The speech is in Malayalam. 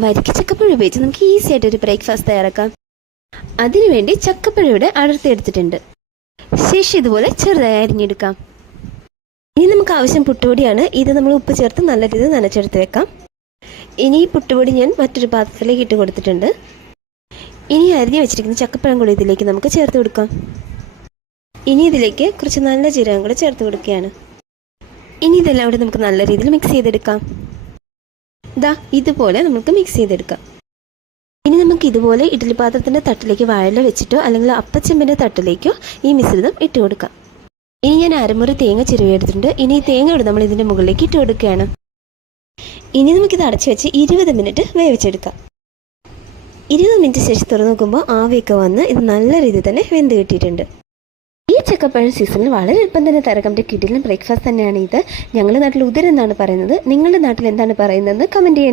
വരിക്ക ചക്കപ്പഴം ഉപയോഗിച്ച് നമുക്ക് ഈസി ആയിട്ടൊരു ബ്രേക്ക്ഫാസ്റ്റ് തയ്യാറാക്കാം. അതിനുവേണ്ടി ചക്കപ്പഴയുടെ അടർത്തി എടുത്തിട്ടുണ്ട്. ശേഷം ഇതുപോലെ ചെറുതായി അരിഞ്ഞെടുക്കാം. ഇനി നമുക്ക് ആവശ്യം പുട്ടുപൊടിയാണ്. ഇത് നമ്മൾ ഉപ്പ് ചേർത്ത് നല്ല രീതിയിൽ നനച്ചെടുത്ത് വെക്കാം. ഇനി ഈ പുട്ടുപൊടി ഞാൻ മറ്റൊരു പാത്രത്തിലേക്ക് ഇട്ട് കൊടുത്തിട്ടുണ്ട്. ഇനി അരിഞ്ഞ് വെച്ചിരിക്കുന്ന ചക്കപ്പഴം കൂടി ഇതിലേക്ക് നമുക്ക് ചേർത്ത് കൊടുക്കാം. ഇനി ഇതിലേക്ക് കുറച്ച് നല്ല ജീരകം കൂടെ ചേർത്ത് കൊടുക്കുകയാണ്. ഇനി ഇതെല്ലാം കൂടി നമുക്ക് നല്ല രീതിയിൽ മിക്സ് ചെയ്തെടുക്കാം. ഇതുപോലെ നമുക്ക് മിക്സ് ചെയ്തെടുക്കാം. ഇനി നമുക്ക് ഇതുപോലെ ഇഡ്ഡലി പാത്രത്തിൻ്റെ തട്ടിലേക്ക് വാഴയില വെച്ചിട്ടോ അല്ലെങ്കിൽ അപ്പച്ചെമ്പിൻ്റെ തട്ടിലേക്കോ ഈ മിശ്രിതം ഇട്ട് കൊടുക്കാം. ഇനി ഞാൻ അരമുറി തേങ്ങ ചിരവിയെടുത്തിട്ടുണ്ട്. ഇനി ഈ തേങ്ങ കൂടി നമ്മൾ ഇതിൻ്റെ മുകളിലേക്ക് ഇട്ട് കൊടുക്കുകയാണ്. ഇനി നമുക്കിത് അടച്ചു വെച്ച് 20 മിനിറ്റ് വേവിച്ചെടുക്കാം. 20 മിനിറ്റ് ശേഷം തുറന്നു നോക്കുമ്പോൾ ആവിയൊക്കെ വന്ന് ഇത് നല്ല രീതിയിൽ തന്നെ വെന്ത് കിട്ടിയിട്ടുണ്ട്. ഈ ചക്കപ്പഴം സീസണിൽ വളരെ എളുപ്പം തന്നെ തയ്യാറാക്കാൻ പറ്റിയ കിടിലൻ ബ്രേക്ക്ഫാസ്റ്റ് തന്നെയാണ് ഇത്. ഞങ്ങളുടെ നാട്ടിൽ ഉദരം എന്നാണ് പറയുന്നത്. നിങ്ങളുടെ നാട്ടിൽ എന്താണ് പറയുന്നതെന്ന് കമൻറ്റ് ചെയ്യണം.